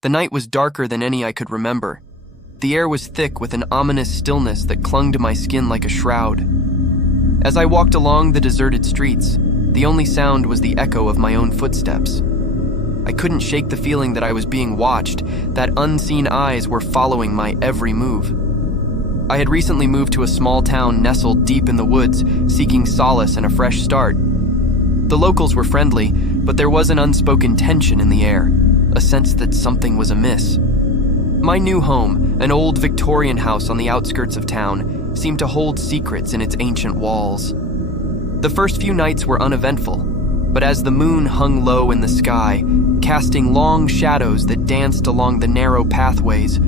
The night was darker than any I could remember. The air was thick with an ominous stillness that clung to my skin like a shroud. As I walked along the deserted streets, the only sound was the echo of my own footsteps. I couldn't shake the feeling that I was being watched, that unseen eyes were following my every move. I had recently moved to a small town nestled deep in the woods, seeking solace and a fresh start. The locals were friendly, but there was an unspoken tension in the air, a sense that something was amiss. My new home, an old Victorian house on the outskirts of town, seemed to hold secrets in its ancient walls. The first few nights were uneventful, but as the moon hung low in the sky, casting long shadows that danced along the narrow pathways,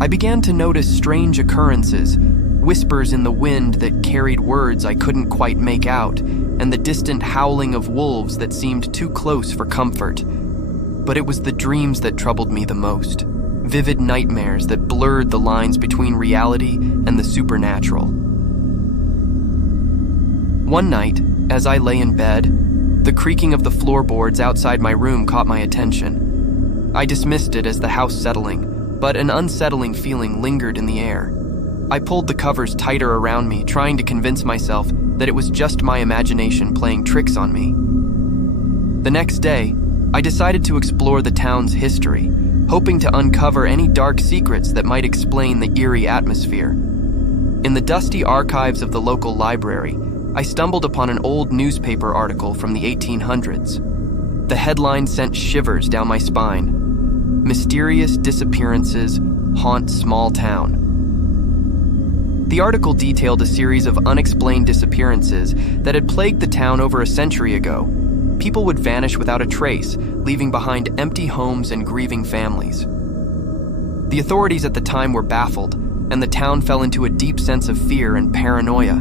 I began to notice strange occurrences, whispers in the wind that carried words I couldn't quite make out, and the distant howling of wolves that seemed too close for comfort. But it was the dreams that troubled me the most, vivid nightmares that blurred the lines between reality and the supernatural. One night, as I lay in bed, the creaking of the floorboards outside my room caught my attention. I dismissed it as the house settling, but an unsettling feeling lingered in the air. I pulled the covers tighter around me, trying to convince myself that it was just my imagination playing tricks on me. The next day, I decided to explore the town's history, hoping to uncover any dark secrets that might explain the eerie atmosphere. In the dusty archives of the local library, I stumbled upon an old newspaper article from the 1800s. The headline sent shivers down my spine. Mysterious disappearances haunt small town. The article detailed a series of unexplained disappearances that had plagued the town over a century ago. People would vanish without a trace, leaving behind empty homes and grieving families. The authorities at the time were baffled, and the town fell into a deep sense of fear and paranoia.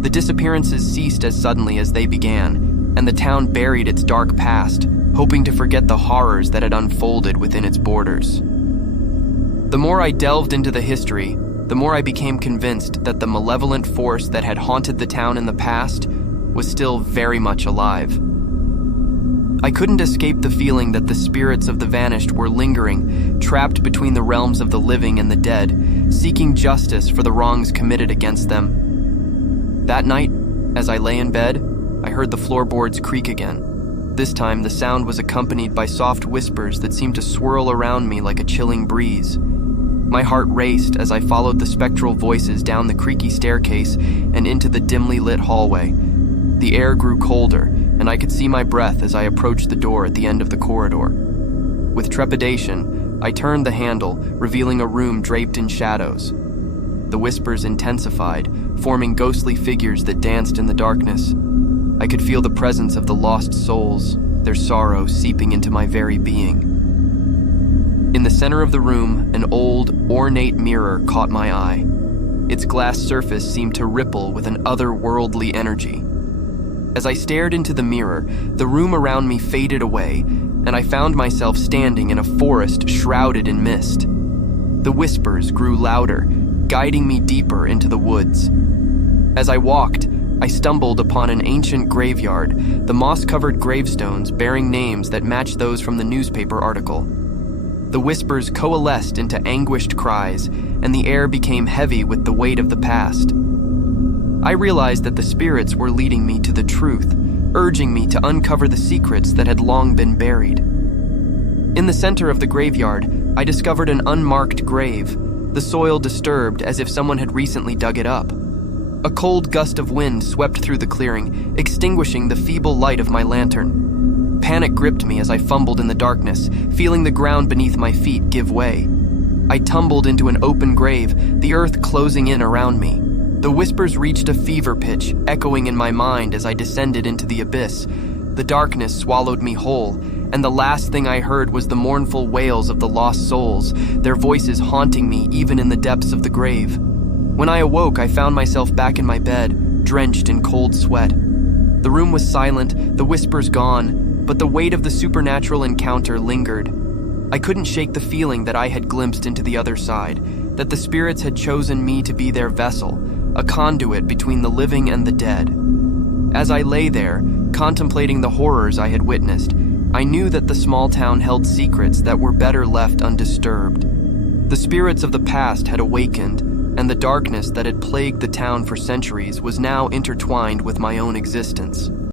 The disappearances ceased as suddenly as they began, and the town buried its dark past, hoping to forget the horrors that had unfolded within its borders. The more I delved into the history, the more I became convinced that the malevolent force that had haunted the town in the past was still very much alive. I couldn't escape the feeling that the spirits of the vanished were lingering, trapped between the realms of the living and the dead, seeking justice for the wrongs committed against them. That night, as I lay in bed, I heard the floorboards creak again. This time, the sound was accompanied by soft whispers that seemed to swirl around me like a chilling breeze. My heart raced as I followed the spectral voices down the creaky staircase and into the dimly lit hallway. The air grew colder, and I could see my breath as I approached the door at the end of the corridor. With trepidation, I turned the handle, revealing a room draped in shadows. The whispers intensified, forming ghostly figures that danced in the darkness. I could feel the presence of the lost souls, their sorrow seeping into my very being. In the center of the room, an old, ornate mirror caught my eye. Its glass surface seemed to ripple with an otherworldly energy. As I stared into the mirror, the room around me faded away, and I found myself standing in a forest shrouded in mist. The whispers grew louder, guiding me deeper into the woods. As I walked, I stumbled upon an ancient graveyard, the moss-covered gravestones bearing names that matched those from the newspaper article. The whispers coalesced into anguished cries, and the air became heavy with the weight of the past. I realized that the spirits were leading me to the truth, urging me to uncover the secrets that had long been buried. In the center of the graveyard, I discovered an unmarked grave, the soil disturbed as if someone had recently dug it up. A cold gust of wind swept through the clearing, extinguishing the feeble light of my lantern. Panic gripped me as I fumbled in the darkness, feeling the ground beneath my feet give way. I tumbled into an open grave, the earth closing in around me. The whispers reached a fever pitch, echoing in my mind as I descended into the abyss. The darkness swallowed me whole, and the last thing I heard was the mournful wails of the lost souls, their voices haunting me even in the depths of the grave. When I awoke, I found myself back in my bed, drenched in cold sweat. The room was silent, the whispers gone, but the weight of the supernatural encounter lingered. I couldn't shake the feeling that I had glimpsed into the other side, that the spirits had chosen me to be their vessel, a conduit between the living and the dead. As I lay there, contemplating the horrors I had witnessed, I knew that the small town held secrets that were better left undisturbed. The spirits of the past had awakened, and the darkness that had plagued the town for centuries was now intertwined with my own existence.